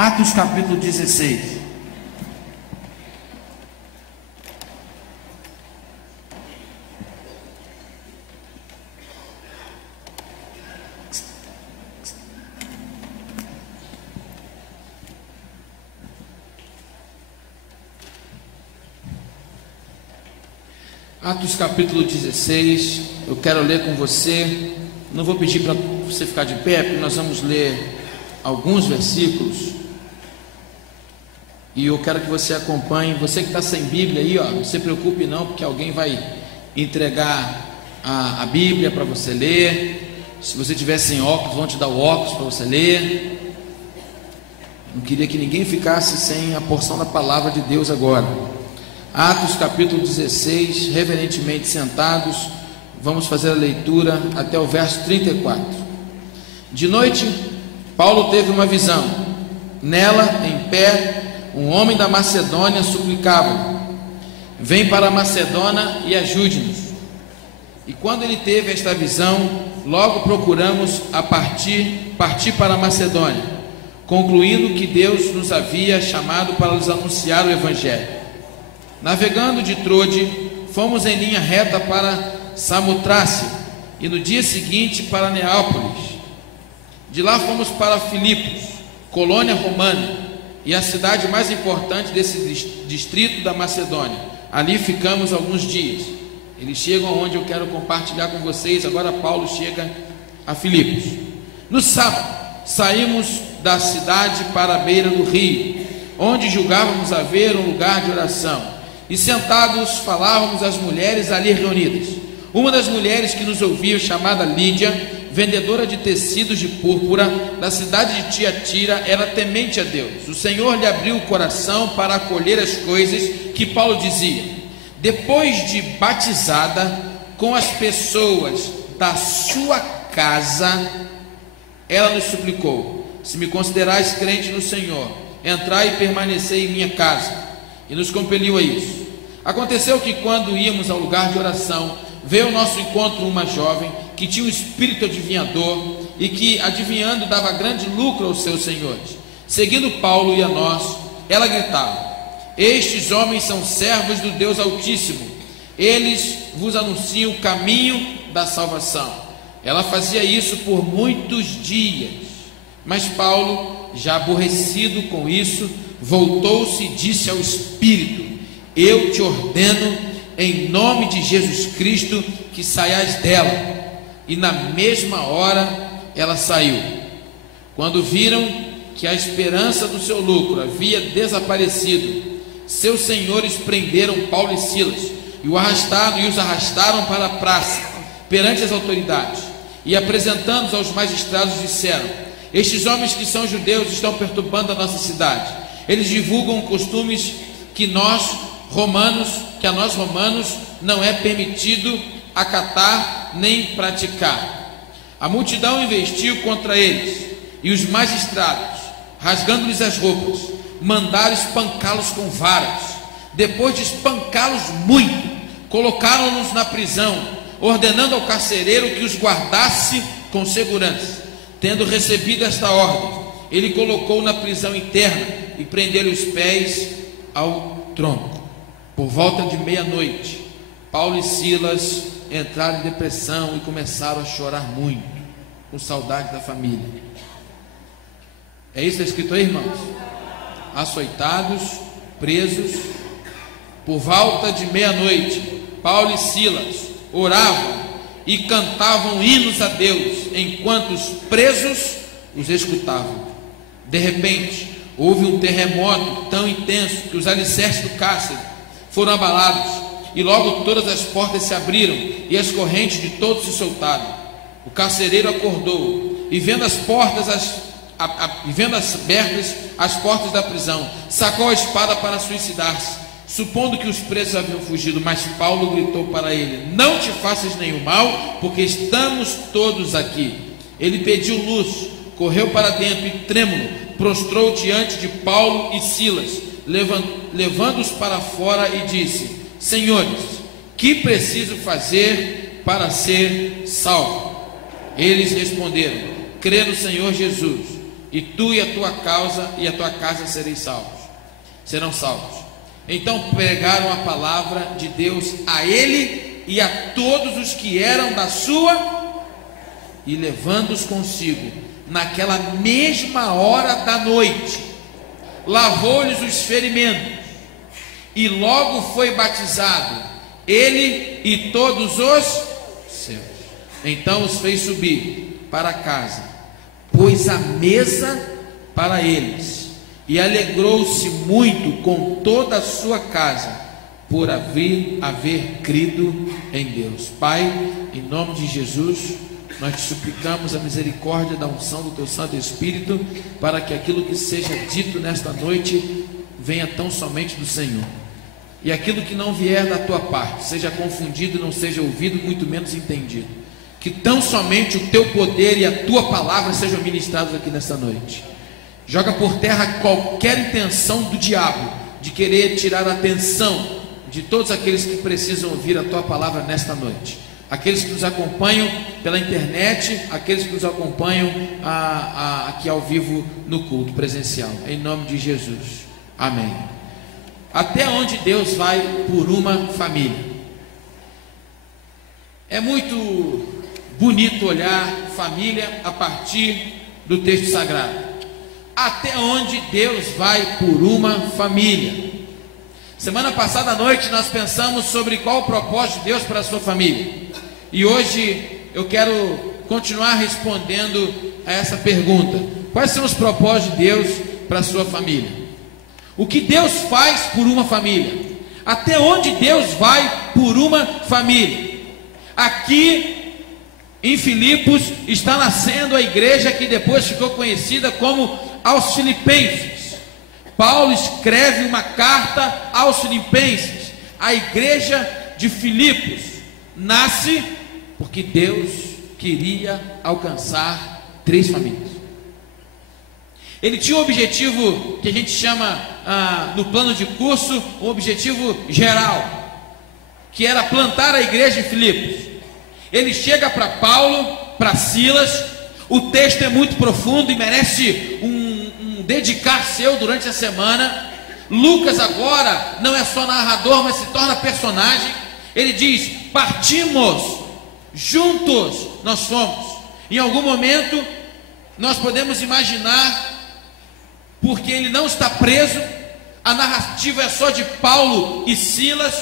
Atos capítulo 16. Atos capítulo 16, eu quero ler com você. Não vou pedir para você ficar de pé, porque nós vamos ler alguns versículos. E eu quero que você acompanhe. Você que está sem Bíblia aí, não se preocupe não, porque alguém vai entregar a Bíblia para você ler. Se você tiver sem óculos, vão te dar o óculos para você ler. Não queria que ninguém ficasse sem a porção da palavra de Deus agora. Atos capítulo 16, reverentemente sentados, vamos fazer a leitura até o verso 34. De noite, Paulo teve uma visão. Nela, em pé, um homem da Macedônia suplicava: vem para a Macedônia e ajude-nos. E quando ele teve esta visão, logo procuramos partir para a Macedônia, concluindo que Deus nos havia chamado para nos anunciar o Evangelho. Navegando de Trode, fomos em linha reta para Samotrácia e no dia seguinte para Neápolis. De lá fomos para Filipos, colônia romana, e a cidade mais importante desse distrito da Macedônia. Ali ficamos alguns dias. Eles chegam onde eu quero compartilhar com vocês. Agora Paulo chega a Filipos. No sábado, saímos da cidade para a beira do rio, onde julgávamos haver um lugar de oração. E sentados falávamos às mulheres ali reunidas. Uma das mulheres que nos ouvia, chamada Lídia, vendedora de tecidos de púrpura da cidade de Tiatira, era temente a Deus. O Senhor lhe abriu o coração para acolher as coisas que Paulo dizia. Depois de batizada com as pessoas da sua casa, ela nos suplicou: se me considerais crente no Senhor, entrai e permanecei em minha casa. E nos compeliu a isso. Aconteceu que quando íamos ao lugar de oração, veio ao nosso encontro uma jovem que tinha um espírito adivinhador e que, adivinhando, dava grande lucro aos seus senhores. Seguindo Paulo e a nós, ela gritava: estes homens são servos do Deus Altíssimo, eles vos anunciam o caminho da salvação. Ela fazia isso por muitos dias, mas Paulo, já aborrecido com isso, voltou-se e disse ao espírito: eu te ordeno, em nome de Jesus Cristo, que saias dela. E na mesma hora ela saiu. Quando viram que a esperança do seu lucro havia desaparecido, seus senhores prenderam Paulo e Silas e os arrastaram para a praça perante as autoridades, e apresentando-os aos magistrados disseram: estes homens que são judeus estão perturbando a nossa cidade. Eles divulgam costumes que a nós romanos não é permitido acatar nem praticar. A multidão investiu contra eles, e os magistrados, rasgando-lhes as roupas, mandaram espancá-los com varas. Depois de espancá-los muito, colocaram-nos na prisão, ordenando ao carcereiro que os guardasse com segurança. Tendo recebido esta ordem, ele colocou na prisão interna e prendeu os pés ao tronco. Por volta de meia-noite, Paulo e Silas entraram em depressão e começaram a chorar muito, com saudade da família. É isso que está escrito aí, irmãos? Açoitados, presos. Por volta de meia-noite, Paulo e Silas oravam e cantavam hinos a Deus, enquanto os presos os escutavam. De repente, houve um terremoto tão intenso que os alicerces do cárcere foram abalados, e logo todas as portas se abriram e as correntes de todos se soltaram. O carcereiro acordou e, vendo abertas as portas da prisão, sacou a espada para suicidar-se, supondo que os presos haviam fugido. Mas Paulo gritou para ele: não te faças nenhum mal, porque estamos todos aqui. Ele pediu luz, correu para dentro e, trêmulo, prostrou diante de Paulo e Silas, levando-os para fora, e disse: senhores, que preciso fazer para ser salvo? Eles responderam: crê no Senhor Jesus, e tu e a tua casa serão salvos. Então pregaram a palavra de Deus a ele e a todos os que eram da sua, e levando-os consigo, naquela mesma hora da noite, lavou-lhes os ferimentos, e logo foi batizado, ele e todos os seus. Então os fez subir para casa, pôs a mesa para eles, e alegrou-se muito com toda a sua casa, por haver crido em Deus. Pai, em nome de Jesus, nós te suplicamos a misericórdia da unção do teu Santo Espírito, para que aquilo que seja dito nesta noite venha tão somente do Senhor, e aquilo que não vier da tua parte seja confundido, não seja ouvido, muito menos entendido. Que tão somente o teu poder e a tua palavra sejam ministrados aqui nesta noite. Joga por terra qualquer intenção do diabo de querer tirar a atenção de todos aqueles que precisam ouvir a tua palavra nesta noite. Aqueles que nos acompanham pela internet, aqueles que nos acompanham aqui ao vivo no culto presencial. Em nome de Jesus. Amém. Até onde Deus vai por uma família? É muito bonito olhar família a partir do texto sagrado. Até onde Deus vai por uma família? Semana passada à noite nós pensamos sobre qual o propósito de Deus para a sua família. E hoje eu quero continuar respondendo a essa pergunta. Quais são os propósitos de Deus para a sua família? O que Deus faz por uma família? Até onde Deus vai por uma família? Aqui em Filipos está nascendo a igreja que depois ficou conhecida como aos Filipenses. Paulo escreve uma carta aos Filipenses. A igreja de Filipos nasce porque Deus queria alcançar 3 famílias. Ele tinha um objetivo que a gente chama no plano de curso, um objetivo geral, que era plantar a igreja de Filipos. Ele chega para Paulo, para Silas. O texto é muito profundo e merece um dedicar seu durante a semana. Lucas agora não é só narrador, mas se torna personagem. Ele diz: partimos, juntos nós fomos. Em algum momento nós podemos imaginar, porque ele não está preso, a narrativa é só de Paulo e Silas,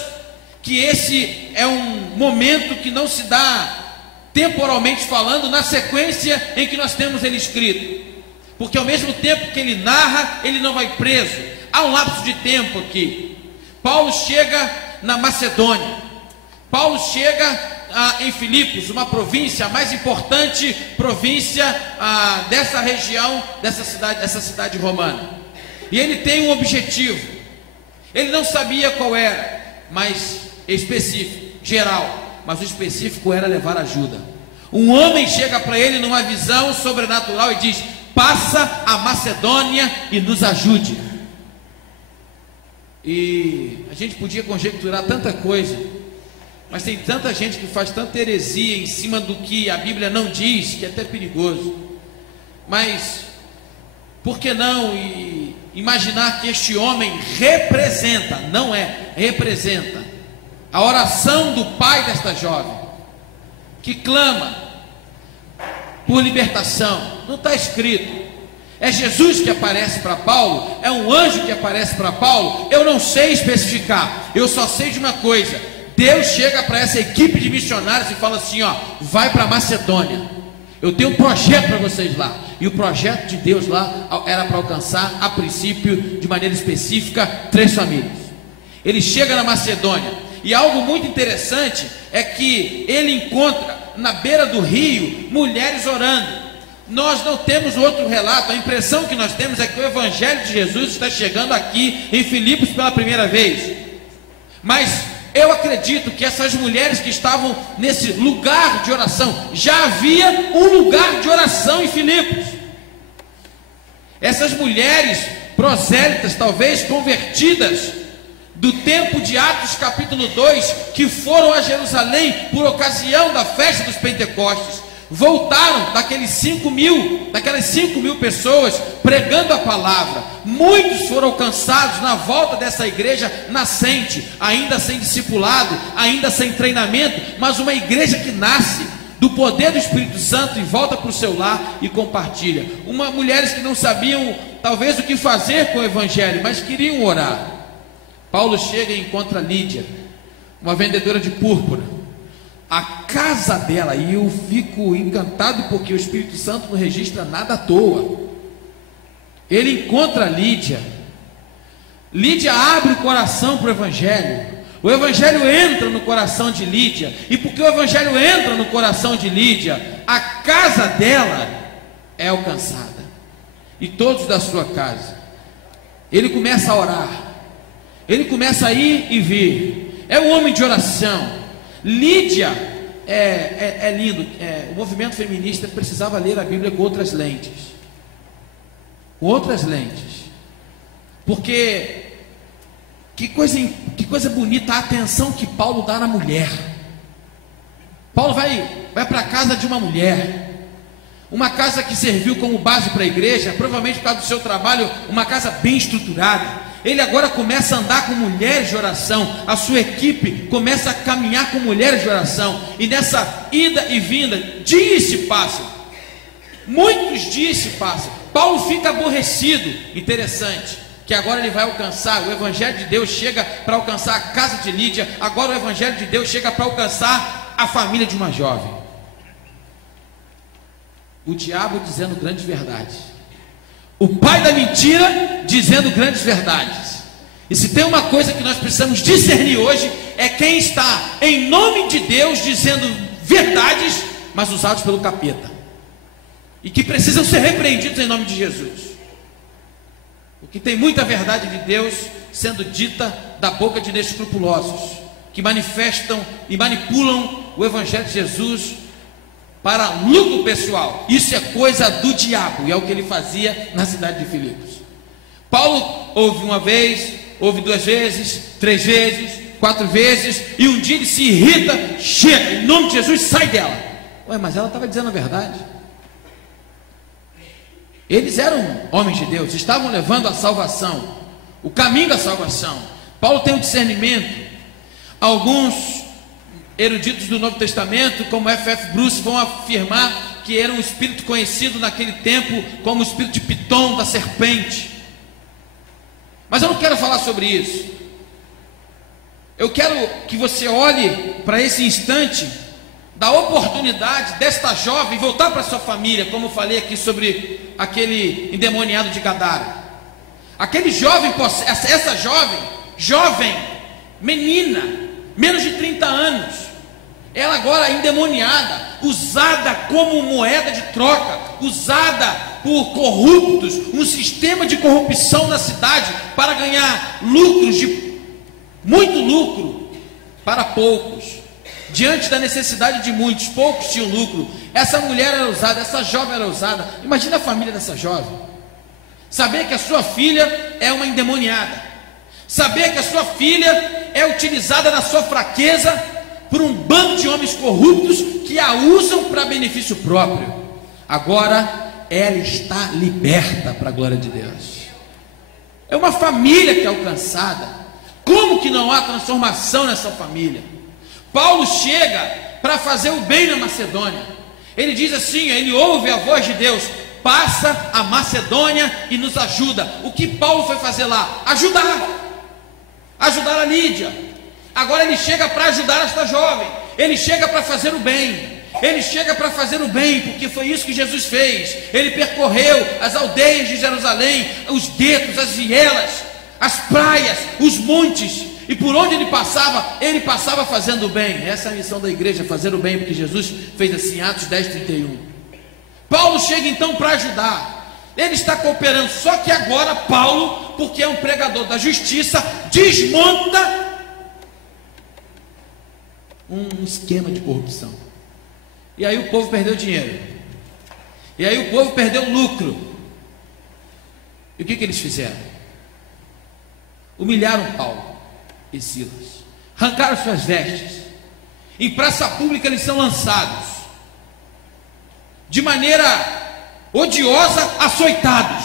que esse é um momento que não se dá temporalmente falando na sequência em que nós temos ele escrito, porque ao mesmo tempo que ele narra, ele não vai preso. Há um lapso de tempo aqui. Paulo chega na Macedônia, Paulo chega em Filipos, uma província, a mais importante província dessa região, dessa cidade romana. E ele tem um objetivo. Ele não sabia qual era, mas específico, geral. Mas o específico era levar ajuda. Um homem chega para ele numa visão sobrenatural e diz: passa a Macedônia e nos ajude. E a gente podia conjecturar tanta coisa, mas tem tanta gente que faz tanta heresia em cima do que a Bíblia não diz, que é até perigoso. Mas por que não imaginar que este homem representa, não é, representa a oração do pai desta jovem, que clama por libertação. Não está escrito. É Jesus que aparece para Paulo? É um anjo que aparece para Paulo? Eu não sei especificar. Eu só sei de uma coisa: Deus chega para essa equipe de missionários e fala assim: ó, vai para Macedônia. Eu tenho um projeto para vocês lá. E o projeto de Deus lá era para alcançar, a princípio, de maneira específica, 3 famílias. Ele chega na Macedônia, e algo muito interessante é que ele encontra na beira do rio mulheres orando. Nós não temos outro relato. A impressão que nós temos é que o Evangelho de Jesus está chegando aqui em Filipos pela primeira vez. Mas eu acredito que essas mulheres que estavam nesse lugar de oração, já havia um lugar de oração em Filipos. Essas mulheres prosélitas, talvez convertidas do tempo de Atos capítulo 2, que foram a Jerusalém por ocasião da festa dos Pentecostes, voltaram daquelas 5 mil pessoas pregando a palavra. Muitos foram alcançados na volta dessa igreja nascente, ainda sem discipulado, ainda sem treinamento, mas uma igreja que nasce do poder do Espírito Santo e volta para o seu lar e compartilha. Mulheres que não sabiam talvez o que fazer com o evangelho, mas queriam orar. Paulo chega e encontra Lídia, uma vendedora de púrpura. A casa dela, e eu fico encantado porque o Espírito Santo não registra nada à toa. Ele encontra Lídia. Lídia abre o coração para o evangelho. O evangelho entra no coração de Lídia. E porque o evangelho entra no coração de Lídia, a casa dela é alcançada, e todos da sua casa. Ele começa a orar, ele começa a ir e vir. É um homem de oração. Lídia é lindo. O movimento feminista precisava ler a Bíblia com outras lentes. Porque que coisa bonita a atenção que Paulo dá na mulher. Paulo vai para a casa de uma mulher, uma casa que serviu como base para a igreja, provavelmente por causa do seu trabalho, uma casa bem estruturada. Ele agora começa a andar com mulheres de oração, a sua equipe começa a caminhar com mulheres de oração, e nessa ida e vinda, dias se passam, muitos dias se passam. Paulo fica aborrecido. Interessante que agora ele vai alcançar, o evangelho de Deus chega para alcançar a casa de Lídia, agora o evangelho de Deus chega para alcançar a família de uma jovem. O diabo dizendo grandes verdades, o pai da mentira dizendo grandes verdades. E se tem uma coisa que nós precisamos discernir hoje, é quem está em nome de Deus dizendo verdades, mas usados pelo capeta, e que precisam ser repreendidos em nome de Jesus. Porque tem muita verdade de Deus sendo dita da boca de inescrupulosos, que manifestam e manipulam o evangelho de Jesus para lucro pessoal. Isso é coisa do diabo, e é o que ele fazia na cidade de Filipos. Paulo ouve uma vez, ouve 2 vezes, 3 vezes, 4 vezes, e um dia ele se irrita, chega, em nome de Jesus, sai dela. Ué, mas ela estava dizendo a verdade. Eles eram homens de Deus, estavam levando a salvação, o caminho da salvação. Paulo tem um discernimento. Alguns eruditos do Novo Testamento, como F.F. Bruce, vão afirmar que era um espírito conhecido naquele tempo como o espírito de Pitom, da serpente. Mas eu não quero falar sobre isso. Eu quero que você olhe para esse instante da oportunidade desta jovem voltar para sua família, como eu falei aqui sobre aquele endemoniado de Gadara. Aquele jovem, essa jovem, menina, menos de 30 anos, ela agora endemoniada, usada como moeda de troca, usada por corruptos, um sistema de corrupção na cidade para ganhar lucros, muito lucro para poucos. Diante da necessidade de muitos, poucos tinham lucro. Essa mulher era usada, essa jovem era usada. Imagina a família dessa jovem. Saber que a sua filha é uma endemoniada. Saber que a sua filha é utilizada na sua fraqueza por um bando de homens corruptos que a usam para benefício próprio. Agora ela está liberta para a glória de Deus. É uma família que é alcançada. Como que não há transformação nessa família? Paulo chega para fazer o bem na Macedônia. Ele diz assim, ele ouve a voz de Deus: passa a Macedônia e nos ajuda. O que Paulo foi fazer lá? Ajudar a Lídia. Agora ele chega para ajudar esta jovem. Ele chega para fazer o bem. Ele chega para fazer o bem, porque foi isso que Jesus fez. Ele percorreu as aldeias de Jerusalém, os guetos, as vielas, as praias, os montes, e por onde ele passava fazendo o bem. Essa é a missão da igreja, fazer o bem, porque Jesus fez assim, Atos 10:31. Paulo chega então para ajudar. Ele está cooperando, só que agora Paulo, porque é um pregador da justiça, desmonta um esquema de corrupção. E aí o povo perdeu dinheiro. E aí o povo perdeu lucro. E o que eles fizeram? Humilharam Paulo e Silas, arrancaram suas vestes, em praça pública eles são lançados. de maneira odiosa, açoitados,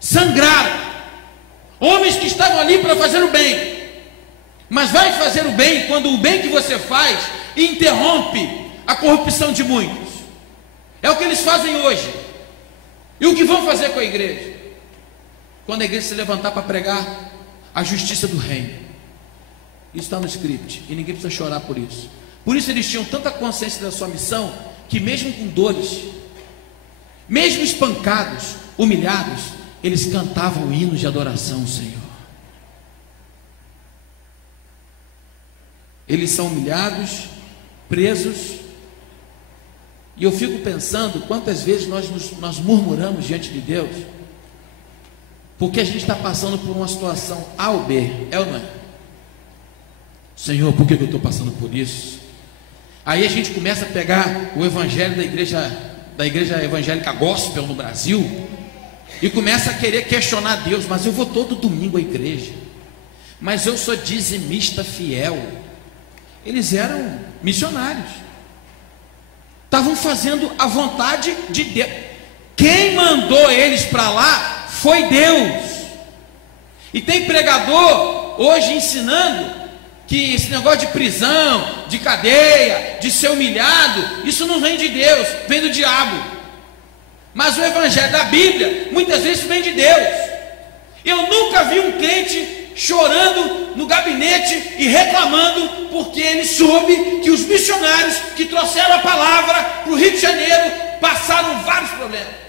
sangraram, homens que estavam ali para fazer o bem, mas vai fazer o bem quando o bem que você faz interrompe a corrupção de muitos. É o que eles fazem hoje. E o que vão fazer com a igreja? Quando a igreja se levantar para pregar a justiça do reino. Isso está no script, e ninguém precisa chorar por isso. Por isso eles tinham tanta consciência da sua missão, que mesmo com dores, mesmo espancados, humilhados, eles cantavam hinos de adoração ao Senhor. Eles são humilhados, presos, e eu fico pensando quantas vezes nós murmuramos diante de Deus, porque a gente está passando por uma situação A ou B, é ou não é? Senhor, por que eu estou passando por isso? Aí a gente começa a pegar o evangelho da igreja evangélica gospel no Brasil, e começa a querer questionar Deus. Mas eu vou todo domingo à igreja, mas eu sou dizimista fiel. Eles eram missionários, estavam fazendo a vontade de Deus. Quem mandou eles para lá foi Deus. E tem pregador hoje ensinando que esse negócio de prisão, de cadeia, de ser humilhado, isso não vem de Deus, vem do diabo. Mas o evangelho da Bíblia muitas vezes vem de Deus. Eu nunca vi um crente chorando no gabinete e reclamando porque ele soube que os missionários que trouxeram a palavra para o Rio de Janeiro passaram vários problemas.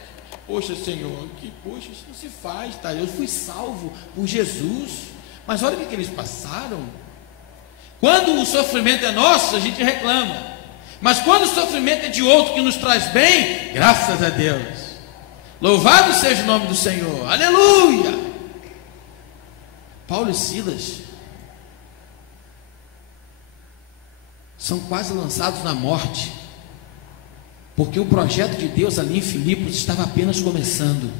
Poxa, Senhor, poxa, isso não se faz, tá? Eu fui salvo por Jesus, mas olha o que eles passaram. Quando o sofrimento é nosso, a gente reclama, mas quando o sofrimento é de outro que nos traz bem, graças a Deus, louvado seja o nome do Senhor, aleluia. Paulo e Silas são quase lançados na morte, porque o projeto de Deus ali em Filipos estava apenas começando.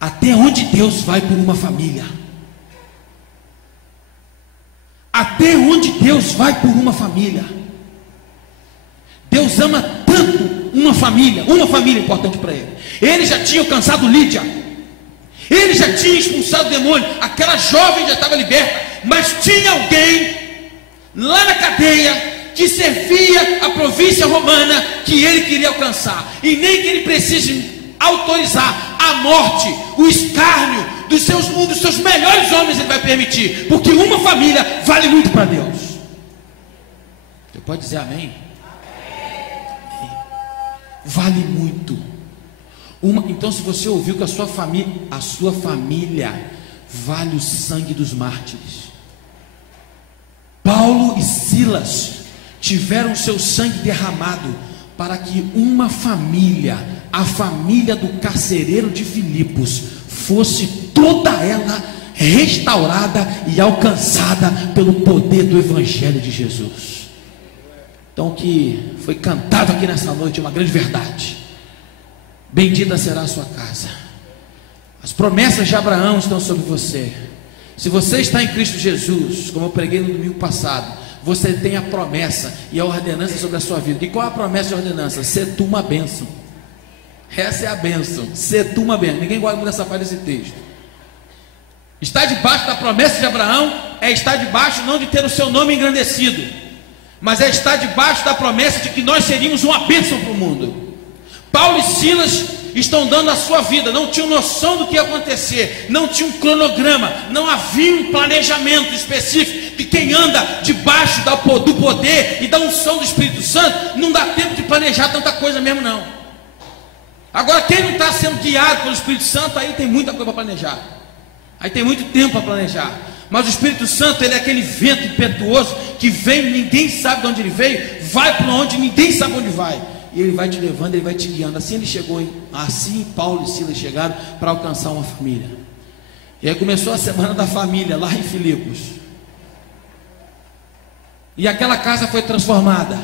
Até onde Deus vai por uma família? Até onde Deus vai por uma família? Deus ama tanto uma família é importante para ele. Ele já tinha alcançado Lídia, ele já tinha expulsado o demônio, aquela jovem já estava liberta, mas tinha alguém lá na cadeia que servia a província romana que ele queria alcançar, e nem que ele precise autorizar a morte, o escárnio um dos seus melhores homens ele vai permitir, porque uma família vale muito para Deus. Você pode dizer amém? Amém. Vale muito. Então, se você ouviu que a sua família vale o sangue dos mártires. Paulo e Silas tiveram seu sangue derramado para que uma família, a família do carcereiro de Filipos, fosse toda ela restaurada e alcançada pelo poder do Evangelho de Jesus. Então, o que foi cantado aqui nessa noite é uma grande verdade. Bendita será a sua casa. As promessas de Abraão estão sobre você. Se você está em Cristo Jesus, como eu preguei no domingo passado, você tem a promessa e a ordenança sobre a sua vida. E qual é a promessa e a ordenança? Ser tu uma bênção. Essa é a bênção, ser tu uma bênção. Ninguém gosta muito dessa parte desse texto. Estar debaixo da promessa de Abraão é estar debaixo não de ter o seu nome engrandecido, mas é estar debaixo da promessa de que nós seríamos uma bênção para o mundo. Paulo e Silas estão dando a sua vida, não tinham noção do que ia acontecer, não tinha um cronograma, não havia um planejamento específico, que quem anda debaixo do poder e da unção do Espírito Santo, não dá tempo de planejar tanta coisa mesmo não. Agora quem não está sendo guiado pelo Espírito Santo, aí tem muita coisa para planejar, aí tem muito tempo para planejar. Mas o Espírito Santo, ele é aquele vento impetuoso, que vem, ninguém sabe de onde ele veio, vai para onde ninguém sabe onde vai, e ele vai te levando, ele vai te guiando. Assim Paulo e Silas chegaram para alcançar uma família. E aí começou a semana da família lá em Filipos, e aquela casa foi transformada,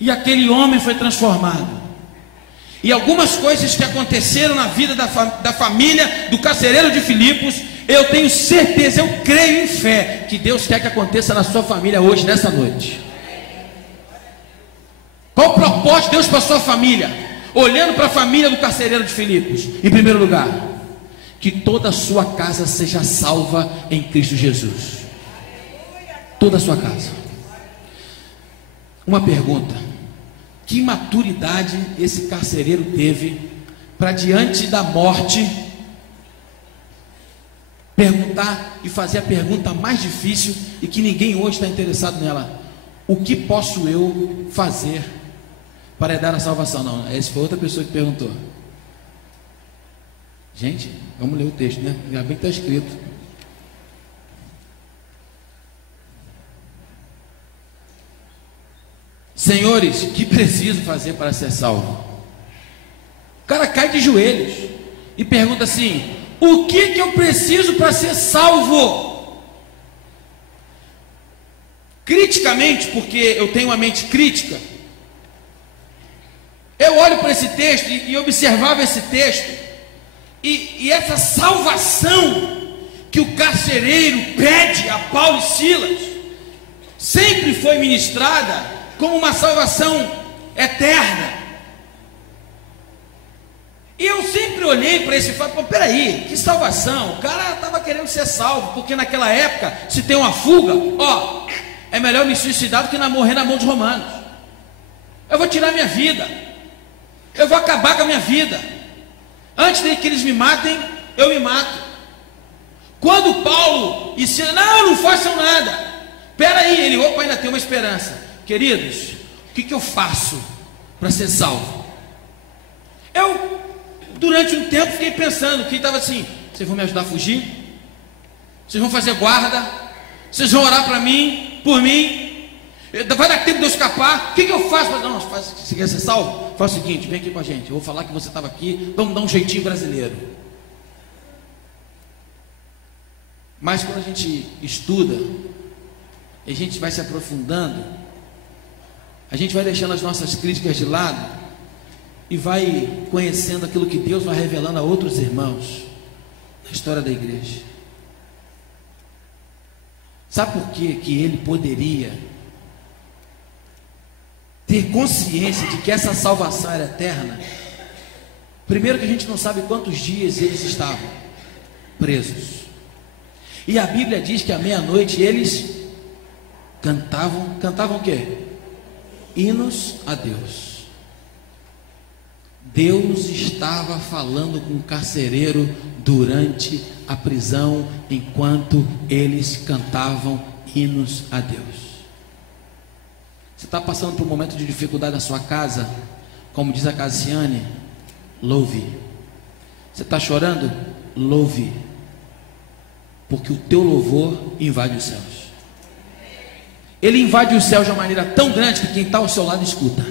e aquele homem foi transformado, e algumas coisas que aconteceram na vida da família do carcereiro de Filipos, eu tenho certeza, eu creio em fé, que Deus quer que aconteça na sua família hoje, nessa noite. Qual o propósito de Deus para a sua família? Olhando para a família do carcereiro de Filipos, em primeiro lugar, que toda a sua casa seja salva em Cristo Jesus. Toda a sua casa. Uma pergunta: que maturidade esse carcereiro teve para, diante da morte, perguntar e fazer a pergunta mais difícil e que ninguém hoje está interessado nela: o que posso eu fazer para herdar a salvação? Não, essa foi outra pessoa que perguntou. Gente, vamos ler o texto, né? Já bem que está escrito. Senhores, o que preciso fazer para ser salvo? O cara cai de joelhos e pergunta assim: o que eu preciso para ser salvo? Criticamente, porque eu tenho uma mente crítica, eu olho para esse texto e observava esse texto, e essa salvação que o carcereiro pede a Paulo e Silas sempre foi ministrada como uma salvação eterna. E eu sempre olhei para esse e falei: peraí, que salvação? O cara estava querendo ser salvo, porque naquela época, se tem uma fuga, é melhor me suicidar do que morrer na mão dos romanos. Eu vou tirar minha vida, eu vou acabar com a minha vida. Antes de que eles me matem, eu me mato. Quando Paulo e Silas: não façam nada. Peraí, ele: opa, ainda tem uma esperança. Queridos, o que eu faço para ser salvo? Eu, durante um tempo, fiquei pensando, que estava assim: vocês vão me ajudar a fugir? Vocês vão fazer guarda? Vocês vão orar para mim, por mim? Vai dar tempo de eu escapar? O que eu faço? Não, se quer ser salvo, faz o seguinte: vem aqui com a gente, eu vou falar que você estava aqui, vamos dar um jeitinho brasileiro. Mas quando a gente estuda, a gente vai se aprofundando, a gente vai deixando as nossas críticas de lado e vai conhecendo aquilo que Deus vai revelando a outros irmãos na história da igreja. Sabe por que ele poderia ter consciência de que essa salvação era eterna? Primeiro, que a gente não sabe quantos dias eles estavam presos, e a Bíblia diz que à meia-noite eles cantavam o quê? Hinos a Deus. Deus estava falando com o carcereiro durante a prisão, enquanto eles cantavam hinos a Deus. Você está passando por um momento de dificuldade na sua casa, como diz a Cassiane, louve. Você está chorando? Louve, porque o teu louvor invade os céus. Ele invade os céus de uma maneira tão grande que quem está ao seu lado escuta.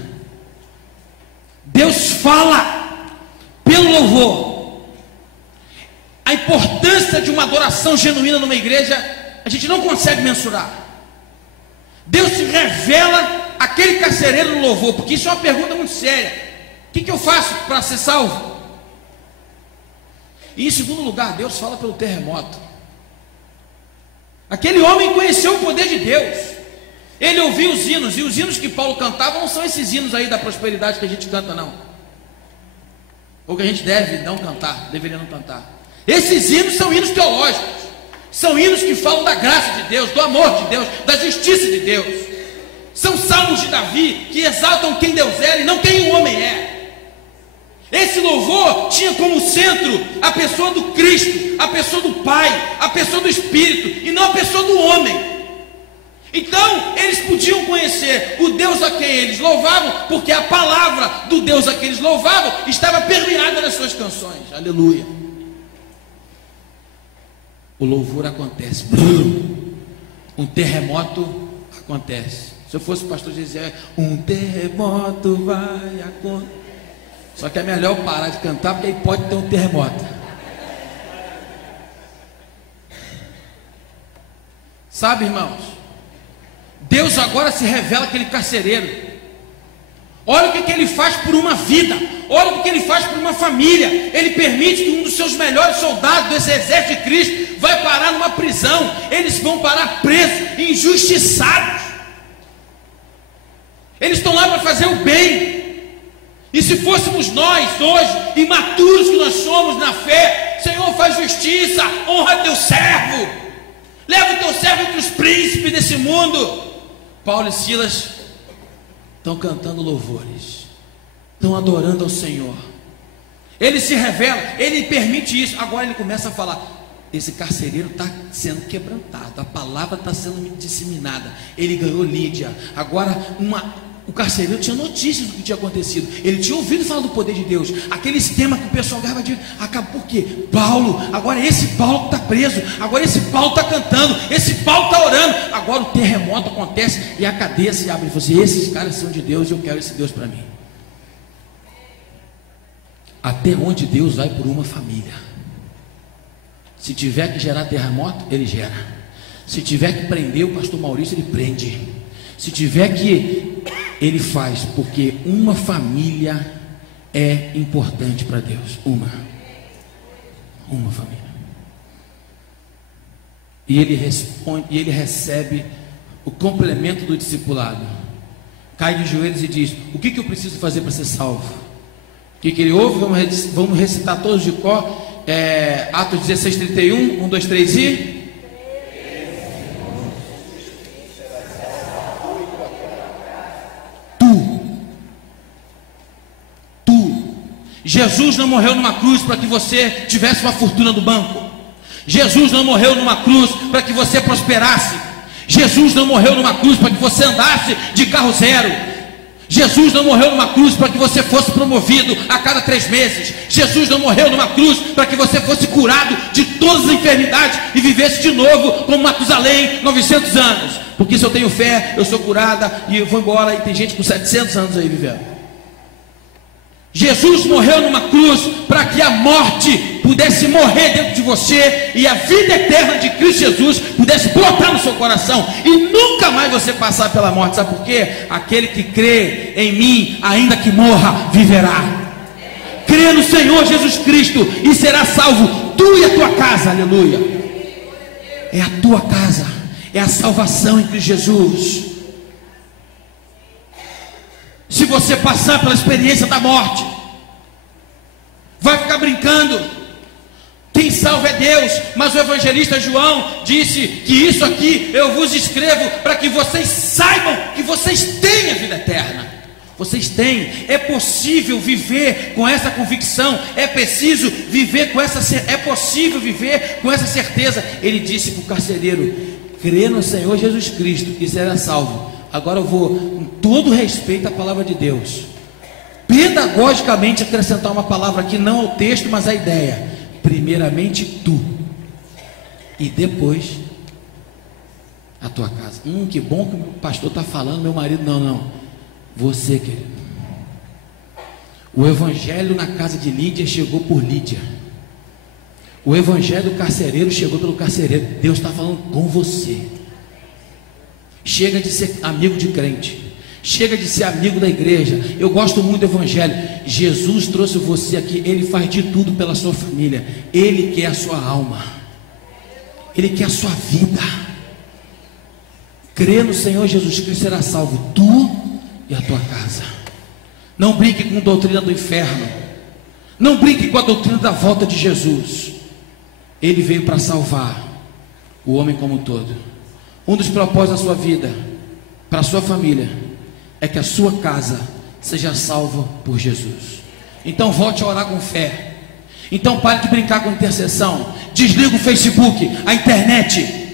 Deus fala pelo louvor. A importância de uma adoração genuína numa igreja, a gente não consegue mensurar. Deus se revela àquele carcereiro no louvor, porque isso é uma pergunta muito séria. O que eu faço para ser salvo? E em segundo lugar, Deus fala pelo terremoto. Aquele homem conheceu o poder de Deus. Ele ouviu os hinos, e os hinos que Paulo cantava não são esses hinos aí da prosperidade que a gente canta, não, ou que a gente deve não cantar, deveria não cantar. Esses hinos são hinos teológicos, são hinos que falam da graça de Deus, do amor de Deus, da justiça de Deus. São salmos de Davi que exaltam quem Deus era e não quem o homem é. Esse louvor tinha como centro a pessoa do Cristo, a pessoa do Pai, a pessoa do Espírito, e não a pessoa do homem. Então eles podiam conhecer o Deus a quem eles louvavam, porque a palavra do Deus a quem eles louvavam estava permeada nas suas canções. Aleluia. O louvor acontece, um terremoto acontece. Se eu fosse o pastor, eu dizia: um terremoto vai acontecer. Só que é melhor eu parar de cantar, porque aí pode ter um terremoto. Sabe, irmãos, Deus agora se revela àquele carcereiro. Olha o que ele faz por uma vida, olha o que ele faz por uma família. Ele permite que um dos seus melhores soldados desse exército de Cristo vai parar numa prisão. Eles vão parar presos, injustiçados. Eles estão lá para fazer o bem. E se fôssemos nós hoje, imaturos que nós somos na fé, Senhor, faz justiça, honra teu servo, leva o teu servo entre os príncipes desse mundo. Paulo e Silas estão cantando louvores, estão adorando ao Senhor. Ele se revela, ele permite isso. Agora ele começa a falar: esse carcereiro está sendo quebrantado, a palavra está sendo disseminada. Ele ganhou Lídia. Agora o carcereiro tinha notícias do que tinha acontecido, ele tinha ouvido falar do poder de Deus. Aquele esquema que o pessoal ganhava de acabou. Por quê? Paulo, agora esse Paulo que está preso, agora esse Paulo está cantando, esse Paulo está orando. Agora o terremoto acontece e a cadeia se abre. Você, esses caras são de Deus e eu quero esse Deus para mim. Até onde Deus vai por uma família. Se tiver que gerar terremoto, ele gera. Se tiver que prender o pastor Maurício, ele prende. Se tiver que, ele faz, porque uma família é importante para Deus. Uma família. E ele responde, e ele recebe o complemento do discipulado. Cai de joelhos e diz: o que eu preciso fazer para ser salvo? O que ele ouve? Vamos recitar todos de cor. Atos 16:31, 1, 2, 3 e... Jesus não morreu numa cruz para que você tivesse uma fortuna do banco. Jesus não morreu numa cruz para que você prosperasse. Jesus não morreu numa cruz para que você andasse de carro zero. Jesus não morreu numa cruz para que você fosse promovido a cada 3 meses. Jesus não morreu numa cruz para que você fosse curado de todas as enfermidades e vivesse de novo como Matusalém, 900 anos. Porque se eu tenho fé, eu sou curada e eu vou embora, e tem gente com 700 anos aí vivendo. Jesus morreu numa cruz para que a morte pudesse morrer dentro de você e a vida eterna de Cristo Jesus pudesse brotar no seu coração e nunca mais você passar pela morte. Sabe por quê? Aquele que crê em mim, ainda que morra, viverá. Crê no Senhor Jesus Cristo e será salvo, tu e a tua casa. Aleluia. É a tua casa, é a salvação em Cristo Jesus. Se você passar pela experiência da morte, vai ficar brincando. Quem salva é Deus. Mas o evangelista João disse que isso aqui eu vos escrevo para que vocês saibam que vocês têm a vida eterna. Vocês têm. É possível viver com essa convicção. É preciso viver com essa. É possível viver com essa certeza. Ele disse para o carcereiro: crê no Senhor Jesus Cristo e será salvo. Agora eu vou, com todo respeito à palavra de Deus, pedagogicamente acrescentar uma palavra aqui, não ao texto, mas à ideia. Primeiramente tu, e depois a tua casa. Que bom que o pastor está falando, meu marido. Não, você, querido. O evangelho na casa de Lídia chegou por Lídia. O evangelho do carcereiro chegou pelo carcereiro. Deus está falando com você. Chega de ser amigo de crente, chega de ser amigo da igreja. Eu gosto muito do evangelho. Jesus trouxe você aqui, ele faz de tudo pela sua família. Ele quer a sua alma, ele quer a sua vida. Crê no Senhor Jesus Cristo, será salvo, tu e a tua casa. Não brinque com a doutrina do inferno, não brinque com a doutrina da volta de Jesus. Ele veio para salvar o homem como um todo. Um dos propósitos da sua vida, para a sua família, é que a sua casa seja salva por Jesus. Então volte a orar com fé. Então pare de brincar com intercessão. Desliga o Facebook, a internet,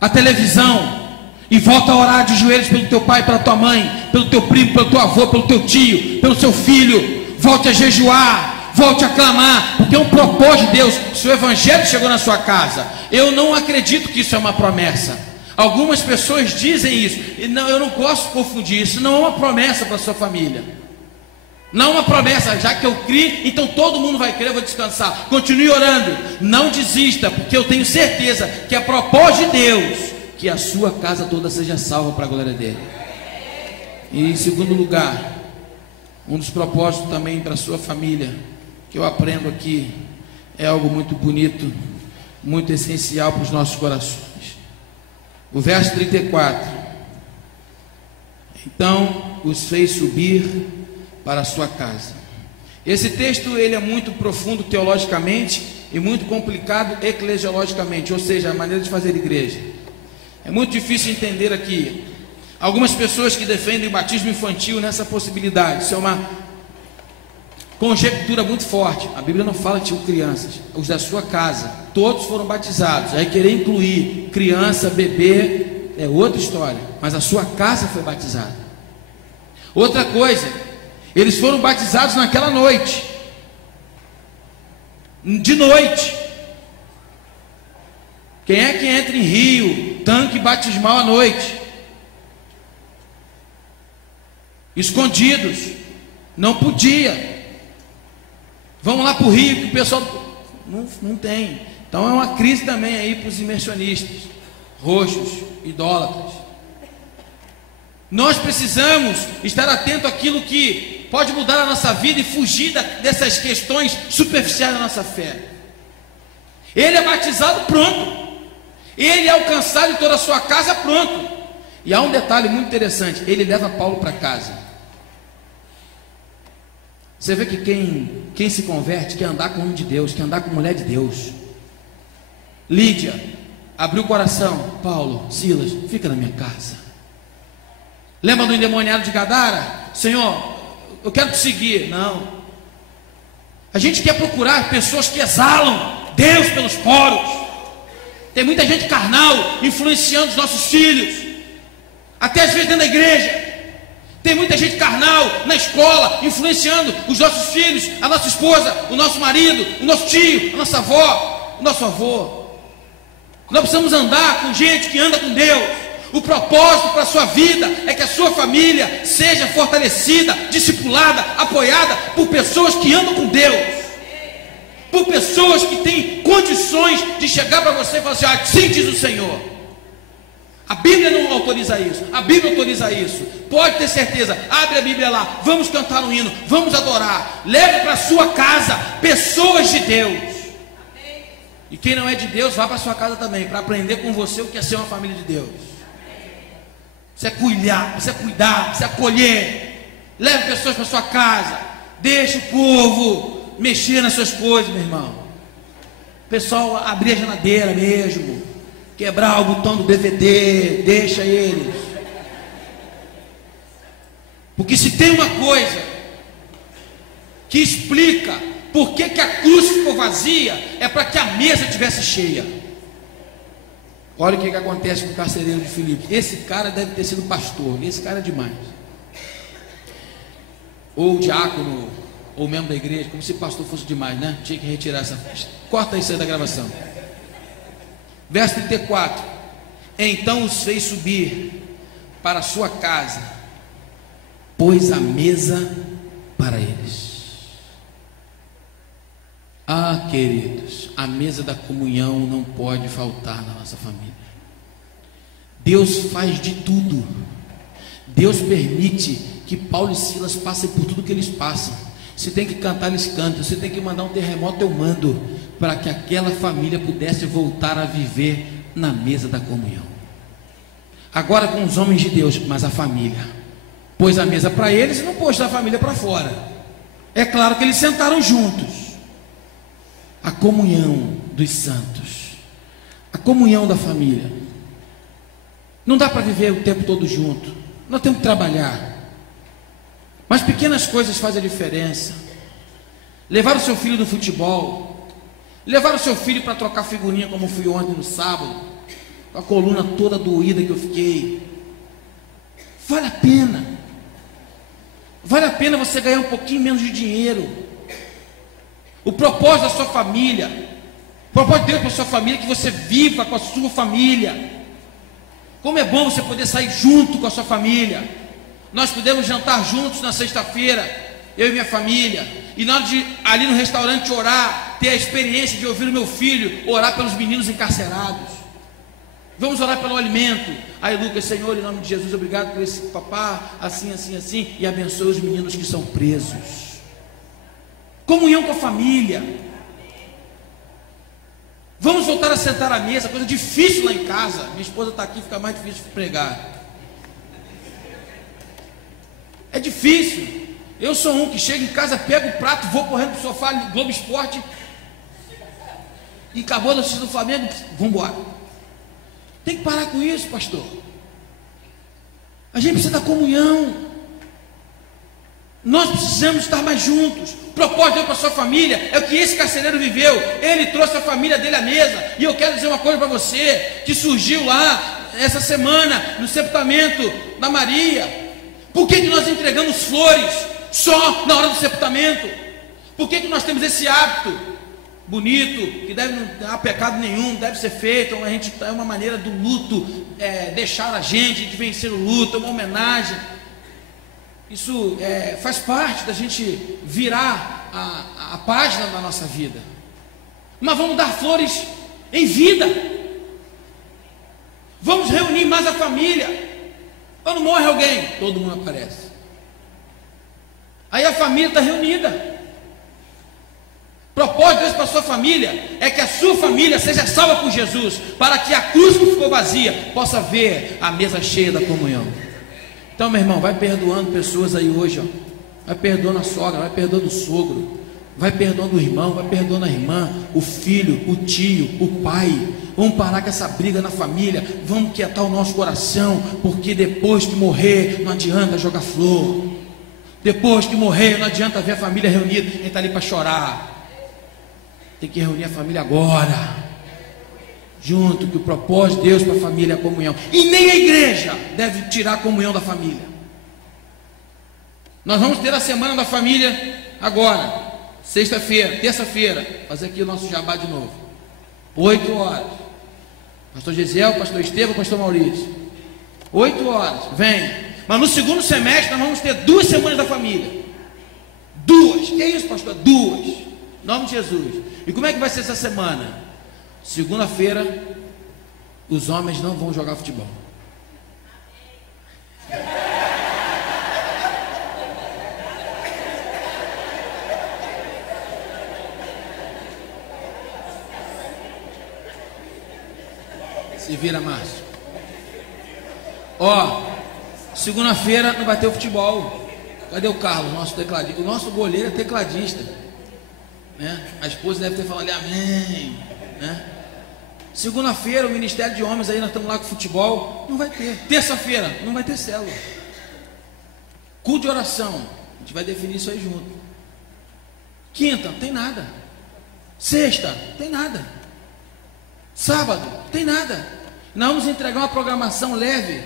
a televisão, e volta a orar de joelhos pelo teu pai, pela tua mãe, pelo teu primo, pelo teu avô, pelo teu tio, pelo seu filho. Volte a jejuar, volte a clamar, porque é um propósito de Deus. Se o evangelho chegou na sua casa, eu não acredito que isso é uma promessa. Algumas pessoas dizem isso, e não, eu não gosto de confundir isso. Não é uma promessa para a sua família, não é uma promessa. Já que eu criei, então todo mundo vai crer, eu vou descansar. Continue orando, não desista, porque eu tenho certeza que é propósito de Deus que a sua casa toda seja salva para a glória dele. E em segundo lugar, um dos propósitos também para a sua família, que eu aprendo aqui, é algo muito bonito, muito essencial para os nossos corações. O verso 34: Então os fez subir para a sua casa. Esse texto ele é muito profundo teologicamente e muito complicado eclesiologicamente, ou seja, a maneira de fazer igreja. É muito difícil entender aqui. Algumas pessoas que defendem o batismo infantil nessa possibilidade, isso é uma conjectura muito forte. A Bíblia não fala que tinham crianças, os da sua casa, todos foram batizados. Aí querer incluir criança, bebê, é outra história, mas a sua casa foi batizada. Outra coisa, eles foram batizados naquela noite, de noite. Quem é que entra em rio, tanque batismal à noite? Escondidos, não podia. Vamos lá para o rio, que o pessoal não tem. Então é uma crise também aí para os imersionistas, roxos, idólatras. Nós precisamos estar atento àquilo que pode mudar a nossa vida e fugir dessas questões superficiais da nossa fé. Ele é batizado, pronto. Ele é alcançado em toda a sua casa, pronto. E há um detalhe muito interessante, ele leva Paulo para casa. Você vê que quem se converte quer andar com o homem de Deus, quer andar com a mulher de Deus. Lídia abriu o coração. Paulo, Silas, fica na minha casa. Lembra do endemoniado de Gadara? Senhor, eu quero te seguir. Não. A gente quer procurar pessoas que exalam Deus pelos poros. Tem muita gente carnal influenciando os nossos filhos, até às vezes dentro da igreja. Tem muita gente carnal na escola, influenciando os nossos filhos, a nossa esposa, o nosso marido, o nosso tio, a nossa avó, o nosso avô. Nós precisamos andar com gente que anda com Deus. O propósito para a sua vida é que a sua família seja fortalecida, discipulada, apoiada por pessoas que andam com Deus, por pessoas que têm condições de chegar para você e falar assim: assim diz o Senhor. A Bíblia não autoriza isso, a Bíblia autoriza isso. Pode ter certeza, abre a Bíblia lá, vamos cantar um hino, vamos adorar. Leve para a sua casa pessoas de Deus. E quem não é de Deus, vá para a sua casa também, para aprender com você o que é ser uma família de Deus. Você cuidar, você acolher. Leve pessoas para a sua casa. Deixe o povo mexer nas suas coisas, meu irmão. O pessoal abrir a geladeira mesmo, quebrar o botão do DVD, deixa eles. Porque se tem uma coisa que explica por que a cruz ficou vazia, é para que a mesa estivesse cheia. Olha o que acontece com o carcereiro de Filipe. Esse cara deve ter sido pastor, esse cara é demais. Ou diácono, ou membro da igreja, como se pastor fosse demais, né? Tinha que retirar essa. Corta isso aí da gravação. Verso 34. Então os fez subir para a sua casa, pôs a mesa para eles. Ah, queridos, a mesa da comunhão não pode faltar na nossa família. Deus faz de tudo. Deus permite que Paulo e Silas passem por tudo que eles passam. Se tem que cantar, eles cantam. Se tem que mandar um terremoto, eu mando, para que aquela família pudesse voltar a viver na mesa da comunhão. Agora com os homens de Deus, mas a família pôs a mesa para eles e não pôs a família para fora. É claro que eles sentaram juntos. A comunhão dos santos, a comunhão da família. Não dá para viver o tempo todo junto. Nós temos que trabalhar. Mas pequenas coisas fazem a diferença. Levar o seu filho no futebol, levar o seu filho para trocar figurinha, como fui ontem no sábado, com a coluna toda doída que eu fiquei. Vale a pena. Vale a pena você ganhar um pouquinho menos de dinheiro. O propósito da sua família, o propósito de Deus para a sua família é que você viva com a sua família. Como é bom você poder sair junto com a sua família. Nós podemos jantar juntos na sexta-feira, eu e minha família, e na hora de ali no restaurante orar, ter a experiência de ouvir o meu filho orar pelos meninos encarcerados. Vamos orar pelo alimento. Aí Lucas, Senhor, em nome de Jesus, obrigado por esse papá, assim, assim, assim, e abençoe os meninos que são presos. Comunhão com a família. Vamos voltar a sentar à mesa, coisa difícil lá em casa. Minha esposa está aqui, fica mais difícil de pregar. É difícil. Eu sou um que chega em casa, pego o prato, vou correndo pro sofá, Globo Esporte, e acabou de assistir do Flamengo, vamos embora. Tem que parar com isso, pastor. A gente precisa da comunhão. Nós precisamos estar mais juntos. O propósito dele para a sua família é o que esse carcereiro viveu. Ele trouxe a família dele à mesa. E eu quero dizer uma coisa para você, que surgiu lá essa semana no sepultamento da Maria. Por que nós entregamos flores só na hora do sepultamento? Por que nós temos esse hábito bonito, que deve não há pecado nenhum, deve ser feito, é uma maneira do luto, deixar a gente, de vencer o luto, é uma homenagem. Isso faz parte da gente virar a página da nossa vida. Mas vamos dar flores em vida. Vamos reunir mais a família. Quando morre alguém, todo mundo aparece. Aí a família está reunida. O propósito de Deus para a sua família é que a sua família seja salva por Jesus, para que a cruz que ficou vazia possa ver a mesa cheia da comunhão. Então, meu irmão, vai perdoando pessoas aí hoje, ó. Vai perdoando a sogra, vai perdoando o sogro, vai perdoando o irmão, vai perdoando a irmã, o filho, o tio, o pai. Vamos parar com essa briga na família, vamos quietar o nosso coração, porque depois que morrer não adianta jogar flor. Depois que morrer não adianta ver a família reunida. A gente está ali para chorar. Tem que reunir a família agora, junto, que o propósito de Deus para a família é a comunhão. E nem a igreja deve tirar a comunhão da família. Nós vamos ter a semana da família agora, sexta-feira, terça-feira, fazer aqui o nosso jabá de novo, 8 horas. Pastor Gisiel, pastor Estevão, pastor Maurício, 8 horas, vem. Mas no segundo semestre nós vamos ter 2 semanas da família. 2, que é isso, pastor? 2, em nome de Jesus. E como é que vai ser essa semana? Segunda-feira, os homens não vão jogar futebol. Se vira, Márcio. Ó, segunda-feira não vai ter o futebol. Cadê o Carlos, nosso tecladista? O nosso goleiro é tecladista, né? A esposa deve ter falado ali, amém, né? Segunda-feira, o Ministério de Homens aí, nós estamos lá com futebol, não vai ter. Terça-feira, não vai ter célula. Culto de oração, a gente vai definir isso aí junto. Quinta, não tem nada. Sexta, não tem nada. Sábado, não tem nada. Nós vamos entregar uma programação leve,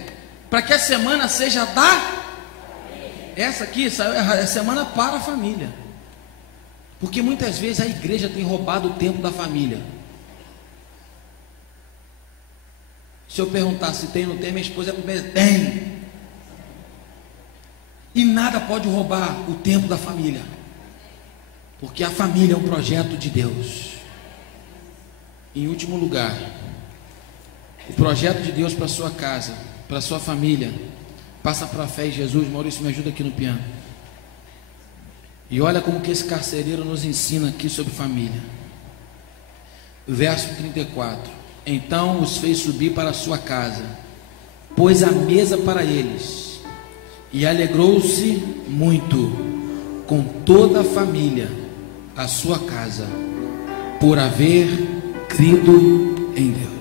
para que a semana seja essa aqui, é semana para a família. Porque muitas vezes a igreja tem roubado o tempo da família. Se eu perguntar se tem ou não tem, minha esposa é a primeira, tem. E nada pode roubar o tempo da família, porque a família é um projeto de Deus. Em último lugar, o projeto de Deus para a sua casa, para a sua família, passa para a fé em Jesus. Maurício, me ajuda aqui no piano. E olha como que esse carcereiro nos ensina aqui sobre família. Verso 34. Então os fez subir para a sua casa, pôs a mesa para eles, e alegrou-se muito com toda a família, a sua casa, por haver crido em Deus.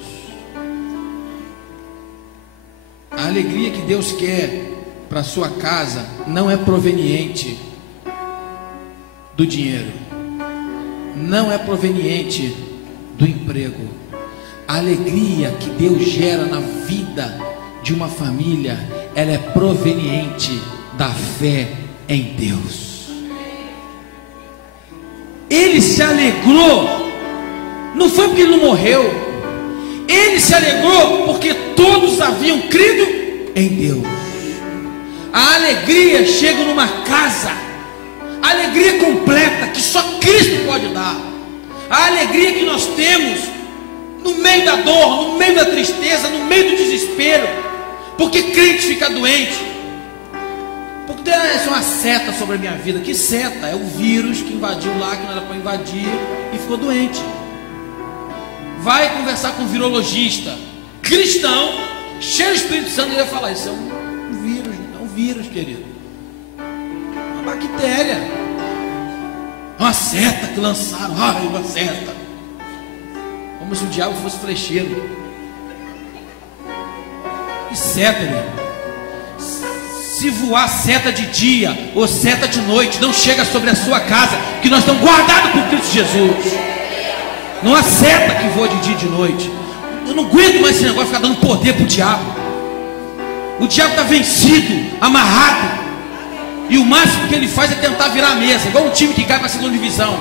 A alegria que Deus quer para a sua casa não é proveniente do dinheiro, não é proveniente do emprego. A alegria que Deus gera na vida de uma família, ela é proveniente da fé em Deus. Ele se alegrou, não foi porque ele não morreu, ele se alegrou porque todos haviam crido em Deus. A alegria chega numa casa, a alegria completa que só Cristo pode dar, a alegria que nós temos no meio da dor, no meio da tristeza, no meio do desespero, porque crente fica doente, porque tem uma seta sobre a minha vida. Que seta? É o vírus que invadiu lá, que não era para invadir, e ficou doente. Vai conversar com um virologista cristão, cheio do Espírito Santo, ele vai falar, isso é um vírus, é um vírus, querido. bactéria. Uma seta que lançaram. Ai, uma seta. Como se o diabo fosse flecheiro. Que seta, irmão? Se voar seta de dia ou seta de noite, não chega sobre a sua casa, que nós estamos guardados por Cristo Jesus. Não há seta que voa de dia e de noite. Eu não aguento mais esse negócio de ficar dando poder para o diabo. O diabo está vencido, amarrado. E o máximo que ele faz é tentar virar a mesa. Igual um time que cai para a segunda divisão.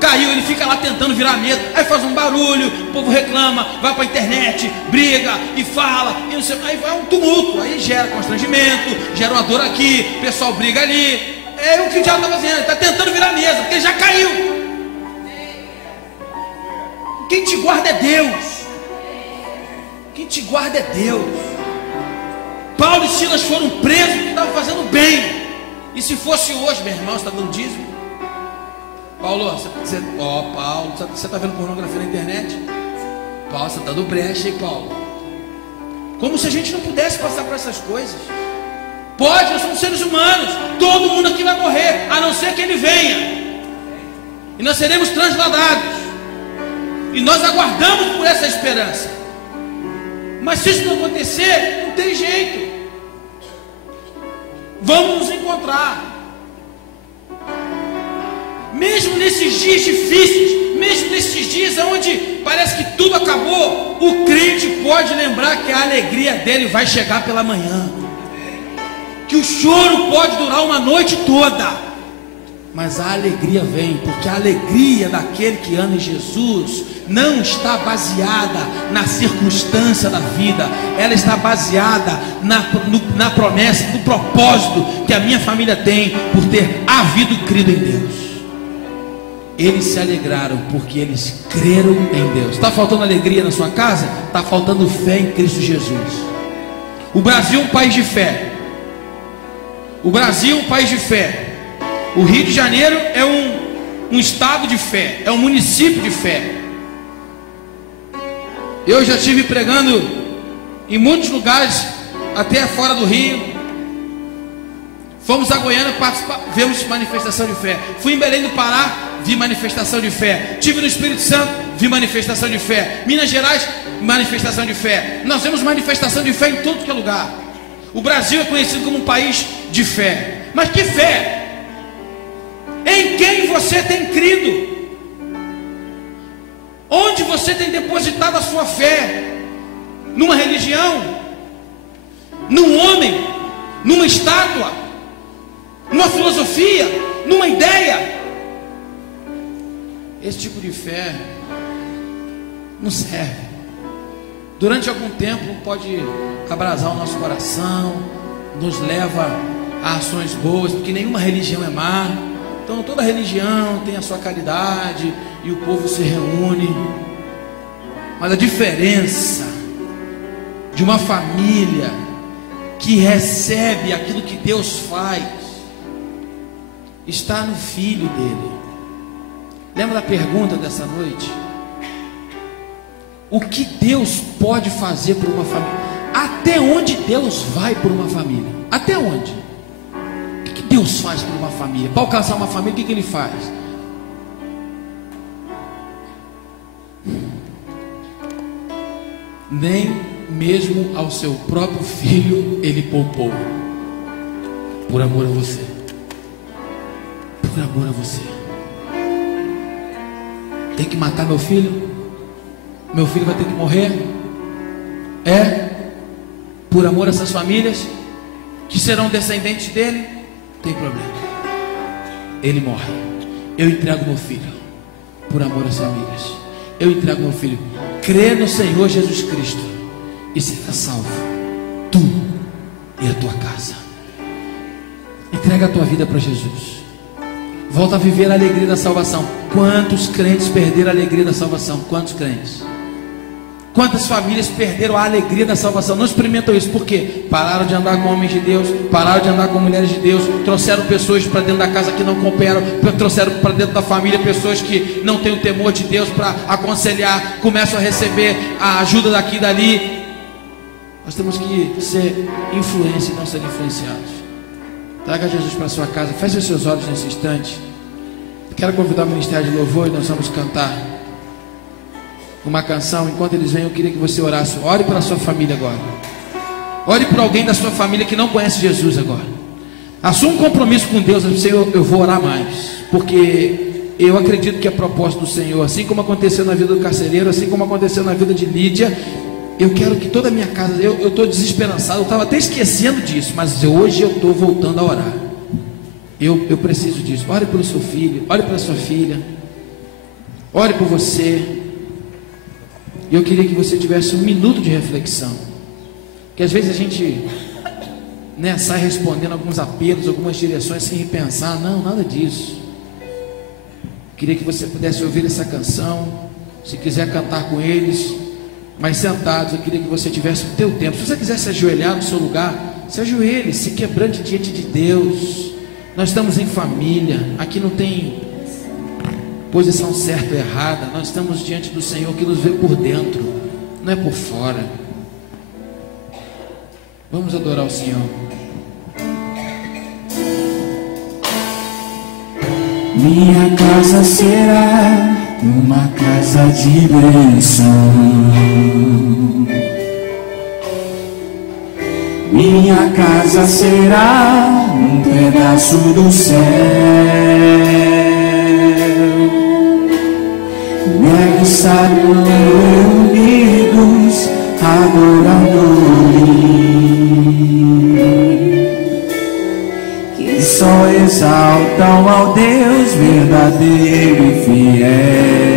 Caiu, ele fica lá tentando virar a mesa. Aí faz um barulho, o povo reclama, vai para a internet, briga e fala e não sei, aí vai um tumulto. Aí gera constrangimento, gera uma dor aqui, o pessoal briga ali. É o que o diabo está fazendo, ele está tentando virar a mesa, porque ele já caiu. Quem te guarda é Deus. Quem te guarda é Deus. Paulo e Silas foram presos porque estavam fazendo bem. E se fosse hoje, meu irmão, você está dando dízimo? Paulo, você está vendo pornografia na internet? Paulo, você está dando brecha, hein, Paulo? Como se a gente não pudesse passar por essas coisas. Pode, nós somos seres humanos. Todo mundo aqui vai morrer, a não ser que ele venha. E nós seremos transladados. E nós aguardamos por essa esperança. Mas se isso não acontecer, não tem jeito. Vamos nos encontrar. Mesmo nesses dias difíceis, mesmo nesses dias onde parece que tudo acabou, o crente pode lembrar que a alegria dele vai chegar pela manhã. Que o choro pode durar uma noite toda. Mas a alegria vem, porque a alegria daquele que ama em Jesus não está baseada na circunstância da vida, ela está baseada na promessa, no propósito que a minha família tem por ter havido e crido em Deus. Eles se alegraram porque eles creram em Deus. Está faltando alegria na sua casa? Está faltando fé em Cristo Jesus. O Brasil é um país de fé. O Brasil é um país de fé. O Rio de Janeiro é um estado de fé, é um município de fé. Eu já estive pregando em muitos lugares, até fora do Rio. Fomos a Goiânia, vemos manifestação de fé. Fui em Belém do Pará, vi manifestação de fé. Estive no Espírito Santo, vi manifestação de fé. Minas Gerais, manifestação de fé. Nós vemos manifestação de fé em todo que é lugar. O Brasil é conhecido como um país de fé. Mas que fé? Em quem você tem crido? Onde você tem depositado a sua fé? Numa religião? Num homem? Numa estátua? Numa filosofia? Numa ideia? Esse tipo de fé não serve. Durante algum tempo pode abrasar o nosso coração, nos leva a ações boas, porque nenhuma religião é má. Então toda religião tem a sua caridade e o povo se reúne. Mas a diferença de uma família que recebe aquilo que Deus faz está no filho dele. Lembra da pergunta dessa noite? O que Deus pode fazer por uma família? Até onde Deus vai por uma família? Até onde? O que Deus faz por uma família? Para alcançar uma família, o que Ele faz? Nem mesmo ao seu próprio filho Ele poupou. Por amor a você. Por amor a você. Tem que matar meu filho? Meu filho vai ter que morrer? É? Por amor a essas famílias que serão descendentes dele? Tem problema. Ele morre. Eu entrego meu filho. Por amor às famílias. Eu entrego meu filho. Crê no Senhor Jesus Cristo e será salvo, tu e a tua casa. Entrega a tua vida para Jesus. Volta a viver a alegria da salvação. Quantos crentes perderam a alegria da salvação? Quantos crentes? Quantas famílias perderam a alegria da salvação? Não experimentam isso, por quê? Pararam de andar com homens de Deus, pararam de andar com mulheres de Deus, trouxeram pessoas para dentro da casa que não cooperam, trouxeram para dentro da família pessoas que não têm o temor de Deus para aconselhar, começam a receber a ajuda daqui e dali. Nós temos que ser influência e não ser influenciados. Traga Jesus para sua casa. Feche os seus olhos nesse instante. Quero convidar o Ministério de Louvor e nós vamos cantar uma canção. Enquanto eles vêm, eu queria que você orasse. Ore pela sua família agora. Ore por alguém da sua família que não conhece Jesus agora. Assuma um compromisso com Deus. Senhor, eu vou orar mais, porque eu acredito que é propósito do Senhor. Assim como aconteceu na vida do carcereiro, assim como aconteceu na vida de Lídia, eu quero que toda a minha casa, eu estou desesperançado, eu estava até esquecendo disso, mas hoje eu estou voltando a orar. Eu preciso disso. Ore pelo seu filho, ore pela sua filha, ore por você. E eu queria que você tivesse um minuto de reflexão, que às vezes a gente sai respondendo alguns apelos, algumas direções sem pensar. Não, nada disso. Queria que você pudesse ouvir essa canção, se quiser cantar com eles, mas sentados. Eu queria que você tivesse o teu tempo. Se você quiser se ajoelhar no seu lugar, se ajoelhe, se quebrante diante de Deus. Nós estamos em família, aqui não tem posição certa ou errada. Nós estamos diante do Senhor que nos vê por dentro, não é por fora. Vamos adorar o Senhor. Minha casa será uma casa de bênção. Minha casa será um pedaço do céu. Nele estarão reunidos adoradores que só exaltam ao Deus verdadeiro e fiel.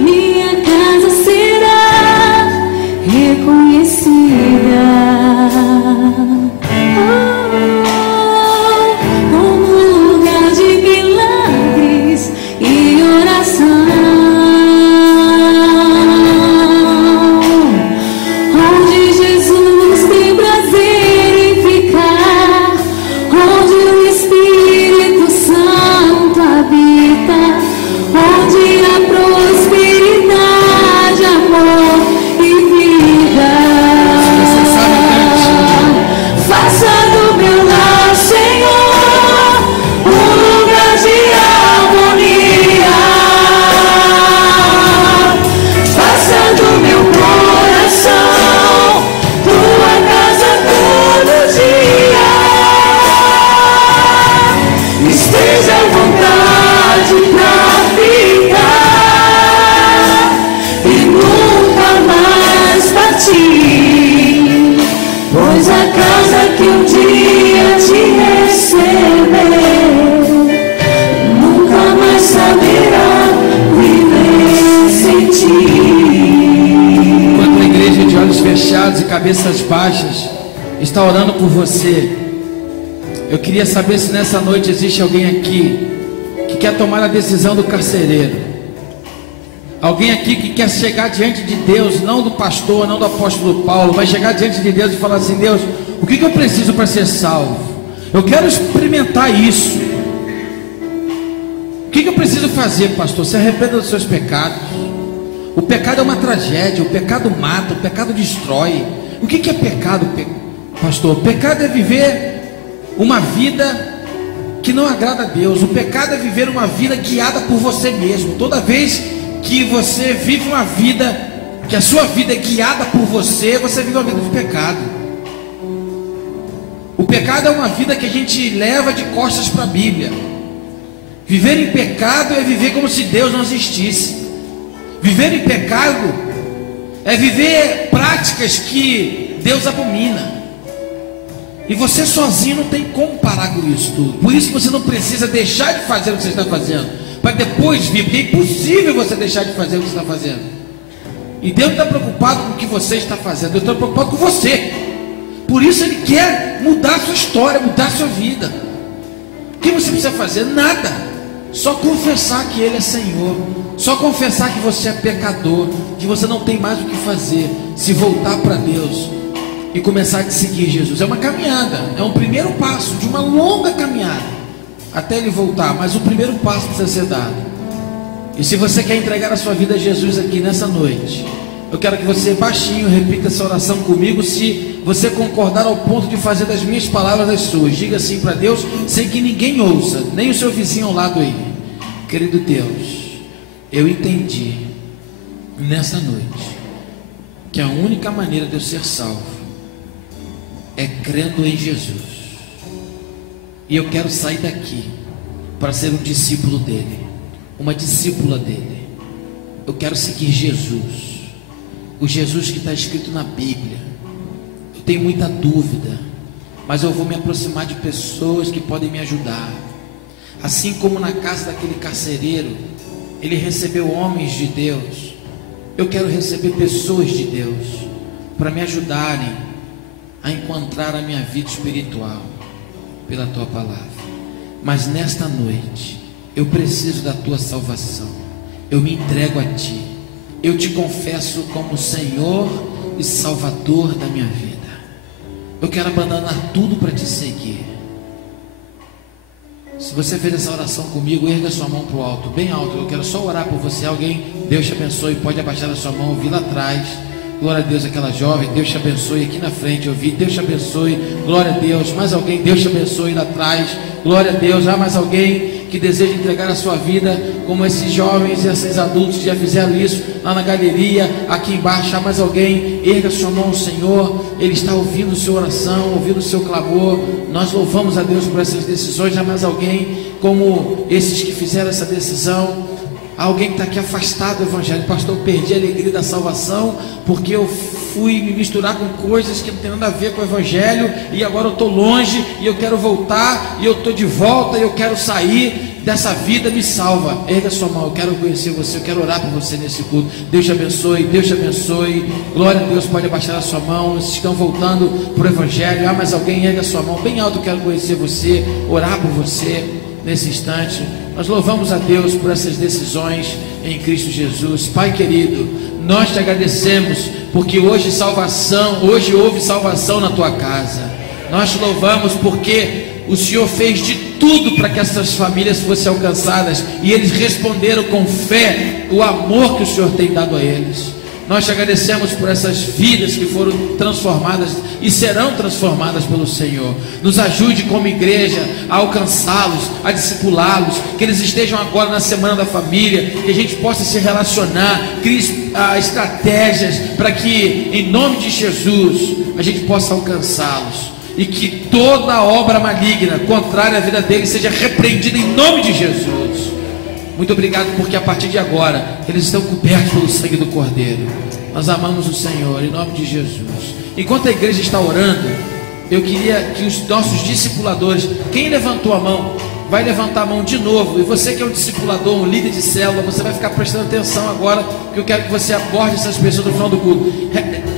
Minha casa será reconhecida como lugar de milagres e oração, onde Jesus tem prazer em ficar, onde o Espírito Santo habita, onde há prosperidade, amor e vida. Faça do meu lar, Senhor, um lugar de harmonia. Faça do meu coração tua casa todo dia. Esteja à vontade pra ficar e nunca mais partir, pois a casa que um dia te recebeu nunca mais saberá viver sem ti. Enquanto a igreja de olhos fechados e cabeças baixas está orando por você, eu queria saber se nessa noite existe alguém aqui que quer tomar a decisão do carcereiro. Alguém aqui que quer chegar diante de Deus, não do pastor, não do apóstolo Paulo, mas chegar diante de Deus e falar assim: Deus, o que eu preciso para ser salvo? Eu quero experimentar isso. O que eu preciso fazer, pastor? Se arrependa dos seus pecados. O pecado é uma tragédia, o pecado mata, o pecado destrói. O que é pecado, pastor? O pecado é viver uma vida que não agrada a Deus. O pecado é viver uma vida guiada por você mesmo. Toda vez que você vive uma vida, que a sua vida é guiada por você, você vive uma vida de pecado. O pecado é uma vida que a gente leva de costas para a Bíblia. Viver em pecado é viver como se Deus não existisse. Viver em pecado é viver práticas que Deus abomina. E você sozinho não tem como parar com isso tudo. Por isso você não precisa deixar de fazer o que você está fazendo, para depois vir, porque é impossível você deixar de fazer o que você está fazendo. E Deus não está preocupado com o que você está fazendo, Deus está preocupado com você. Por isso Ele quer mudar a sua história, mudar a sua vida. O que você precisa fazer? Nada. Só confessar que Ele é Senhor. Só confessar que você é pecador, que você não tem mais o que fazer, se voltar para Deus e começar a te seguir Jesus. É uma caminhada, é um primeiro passo de uma longa caminhada até Ele voltar, mas o primeiro passo precisa ser dado. E se você quer entregar a sua vida a Jesus aqui nessa noite, eu quero que você baixinho repita essa oração comigo, se você concordar ao ponto de fazer das minhas palavras as suas. Diga assim para Deus, sem que ninguém ouça, nem o seu vizinho ao lado aí. Querido Deus, eu entendi nessa noite que a única maneira de eu ser salvo é crendo em Jesus. E eu quero sair daqui para ser um discípulo dele, uma discípula dele. Eu quero seguir Jesus, o Jesus que está escrito na Bíblia. Eu tenho muita dúvida, mas eu vou me aproximar de pessoas que podem me ajudar. Assim como na casa daquele carcereiro, ele recebeu homens de Deus, eu quero receber pessoas de Deus para me ajudarem a encontrar a minha vida espiritual pela tua palavra. Mas nesta noite eu preciso da tua salvação. Eu me entrego a ti. Eu te confesso como Senhor e Salvador da minha vida. Eu quero abandonar tudo para te seguir. Se você fez essa oração comigo, erga sua mão para o alto, bem alto. Eu quero só orar por você. Alguém, Deus te abençoe. Pode abaixar a sua mão, eu vi lá atrás. Glória a Deus, aquela jovem, Deus te abençoe. Aqui na frente eu vi, Deus te abençoe. Glória a Deus. Mais alguém, Deus te abençoe lá atrás. Glória a Deus. Há mais alguém que deseja entregar a sua vida, como esses jovens e esses adultos que já fizeram isso lá na galeria, aqui embaixo. Há mais alguém, erga sua mão ao Senhor. Ele está ouvindo sua oração, ouvindo o seu clamor. Nós louvamos a Deus por essas decisões. Há mais alguém como esses que fizeram essa decisão. Alguém que está aqui afastado do Evangelho. Pastor, eu perdi a alegria da salvação porque eu fui me misturar com coisas que não tem nada a ver com o Evangelho, e agora eu estou longe e eu quero voltar, e eu estou de volta e eu quero sair dessa vida. Me salva. Erga sua mão, eu quero conhecer você, eu quero orar por você nesse culto. Deus te abençoe, Deus te abençoe. Glória a Deus. Pode abaixar a sua mão. Vocês estão voltando para o Evangelho. Há mais alguém, erga sua mão bem alto. Eu quero conhecer você, orar por você nesse instante. Nós louvamos a Deus por essas decisões em Cristo Jesus. Pai querido, nós te agradecemos porque hoje houve salvação na tua casa. Nós te louvamos porque o Senhor fez de tudo para que essas famílias fossem alcançadas, e eles responderam com fé o amor que o Senhor tem dado a eles. Nós te agradecemos por essas vidas que foram transformadas e serão transformadas pelo Senhor. Nos ajude como igreja a alcançá-los, a discipulá-los, que eles estejam agora na semana da família, que a gente possa se relacionar, crie estratégias para que em nome de Jesus a gente possa alcançá-los, e que toda obra maligna contrária à vida deles seja repreendida em nome de Jesus. Muito obrigado, porque a partir de agora eles estão cobertos pelo sangue do Cordeiro. Nós amamos o Senhor, em nome de Jesus. Enquanto a igreja está orando, eu queria que os nossos discipuladores, quem levantou a mão, vai levantar a mão de novo. E você que é um discipulador, um líder de célula, você vai ficar prestando atenção agora, que eu quero que você aborde essas pessoas no final do culto.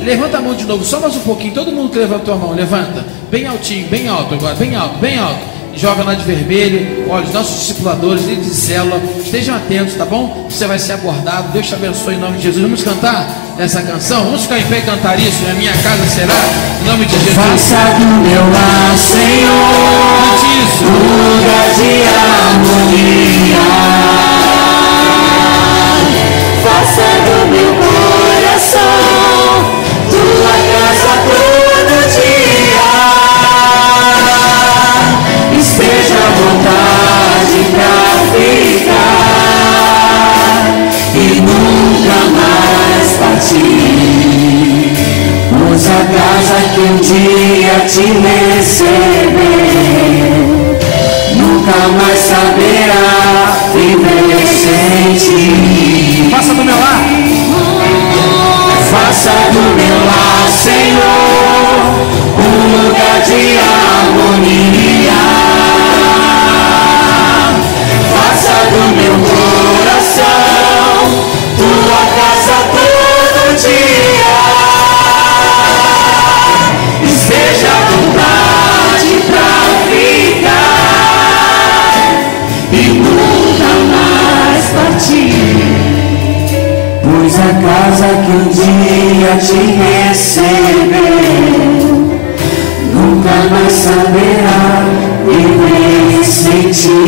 Levanta a mão de novo, só mais um pouquinho. Todo mundo que levantou a mão, levanta bem altinho, bem alto agora, bem alto, bem alto. Joga lá de vermelho. Olha, os nossos discipuladores, líderes de célula, estejam atentos, tá bom? Você vai ser abordado. Deus te abençoe em nome de Jesus. Vamos cantar essa canção? Vamos ficar em pé e cantar isso. A minha casa será, em nome de Jesus. Faça do meu lar, Senhor, lugar de harmonia. Faça do meu coração tua casa todo dia. Esteja à vontade pra ficar e nunca mais partir. Pois a casa que um dia te recebeu nunca mais saberá viver sem ti. Faça do meu lar. Faça do meu lar, Senhor, um lugar de harmonia. Faça do meu coração tua casa todo dia. Esteja à vontade pra ficar e nunca mais partir. Pois a casa que um dia te recebeu nunca mais saberá viver sem ti.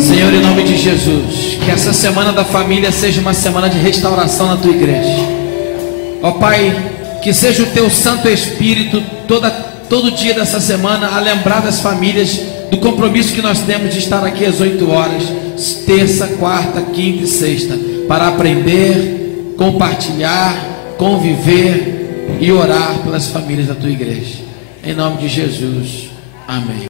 Senhor, em nome de Jesus, que essa Semana da Família seja uma semana de restauração na tua igreja. Ó Pai, que seja o teu Santo Espírito todo dia dessa semana a lembrar das famílias do compromisso que nós temos de estar aqui às 8 horas, terça, quarta, quinta e sexta, para aprender, compartilhar, conviver e orar pelas famílias da tua igreja. Em nome de Jesus, amém.